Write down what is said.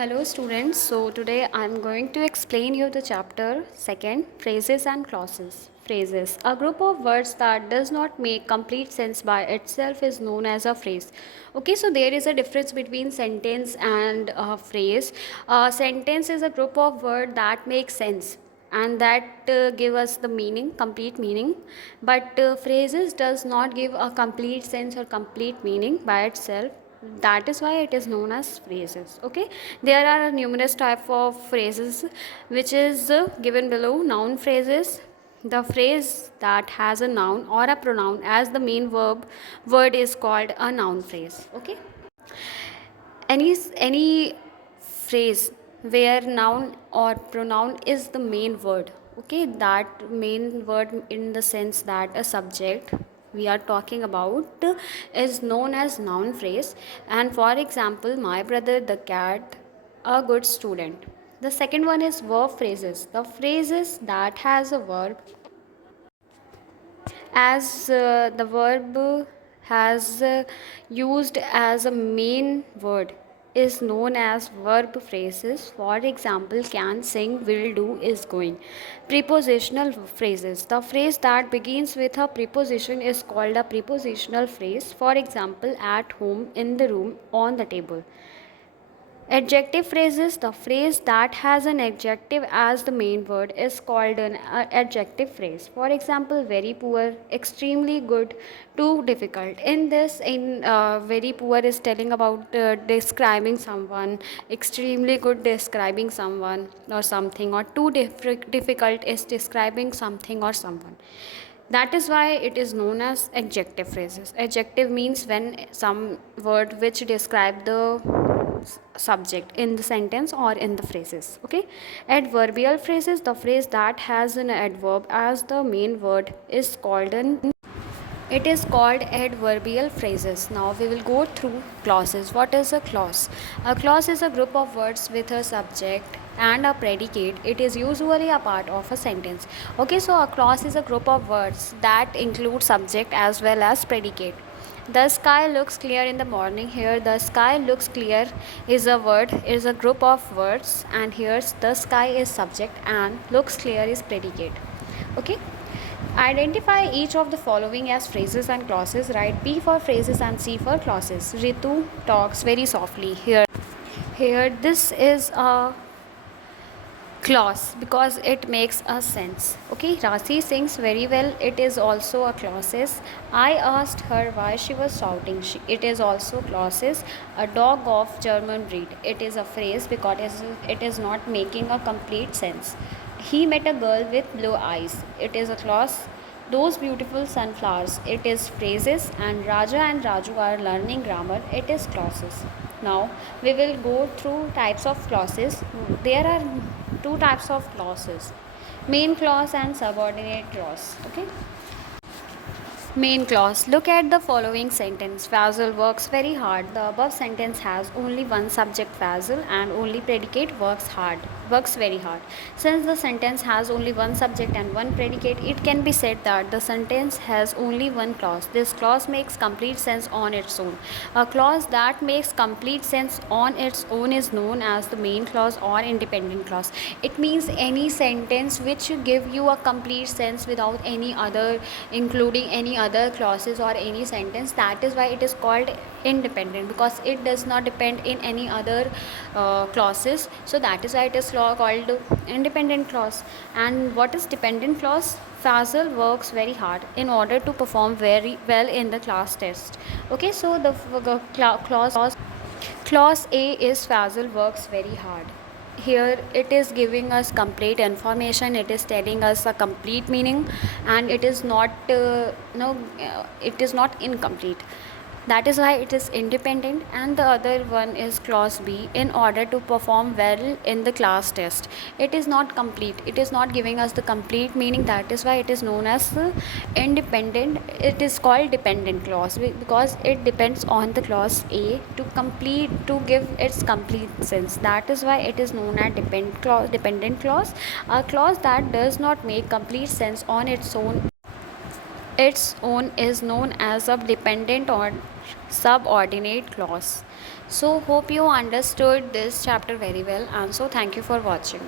Hello students, so today I am going to explain you the chapter 2, phrases and clauses. Phrases. A group of words that does not make complete sense by itself is known as a phrase. Okay, so there is a difference between sentence and a phrase. A sentence is a group of words that make sense and that give us the meaning, complete meaning, but phrases does not give a complete sense or complete meaning by itself. That is why it is known as phrases. Okay, there are numerous type of phrases which is given below. Noun phrases, the phrase that has a noun or a pronoun as the main word is called a noun phrase. Okay, any phrase where noun or pronoun is the main word, okay, that main word in the sense that a subject we are talking about is known as noun phrase. And for example, my brother, the cat, a good student. The second one is verb phrases, the phrases that has a verb as the verb has used as a main word is known as verb phrases. For example, can, sing, will, do, is going. Prepositional phrases, the phrase that begins with a preposition is called a prepositional phrase. For example, at home, in the room, on the table. Adjective phrases, the phrase that has an adjective as the main word is called an adjective phrase. For example, very poor, extremely good, too difficult. In this, in very poor is telling about describing someone, extremely good describing someone or something, or too difficult is describing something or someone. That is why it is known as adjective phrases. Adjective means when some word which describe the subject in the sentence or in the phrases. Okay, adverbial phrases, the phrase that has an adverb as the main word is called an it is called adverbial phrases. Now we will go through clauses. What is a clause? A clause is a group of words with a subject and a predicate. It is usually a part of a sentence. Okay, so a clause is a group of words that include subject as well as predicate. The sky looks clear in the morning. Here, the sky looks clear is a word, is a group of words, and here's the sky is subject and looks clear is predicate. Okay. Identify each of the following as phrases and clauses. Write P for phrases and C for clauses. Ritu talks very softly. Here this is a clause because it makes a sense. Okay, Rasi sings very well. It is also a clauses. I asked her why she was shouting. It is also clauses. A dog of German breed. It is a phrase because it is not making a complete sense. He met a girl with blue eyes. It is a clause. Those beautiful sunflowers. It is phrases. And Raja and Raju are learning grammar. It is clauses. Now we will go through types of clauses. There are two types of clauses: main clause and subordinate clause. Okay, main clause. Look at the following sentence. Faisal works very hard. The above sentence has only one subject, Faisal, and only predicate, works hard. Works very hard. Since the sentence has only one subject and one predicate, it can be said that the sentence has only one clause. This clause makes complete sense on its own. A clause that makes complete sense on its own is known as the main clause or independent clause. It means any sentence which give you a complete sense without any other, including any other clauses or any sentence. That is why it is called independent, because it does not depend in any other clauses. So that is why it is called independent clause. And what is dependent clause? Fazal works very hard in order to perform very well in the class test. Okay, so the clause A is Fazal works very hard. Here it is giving us complete information, it is telling us a complete meaning, and it is not it is not incomplete. That is why it is independent. And the other one is clause B, in order to perform well in the class test. It is not complete, it is not giving us the complete meaning. That is why it is known as independent. It is called dependent clause because it depends on the clause A to give its complete sense. That is why it is known as dependent clause. A clause that does not make complete sense on its own is known as a dependent or subordinate clause. So hope you understood this chapter very well, and so thank you for watching.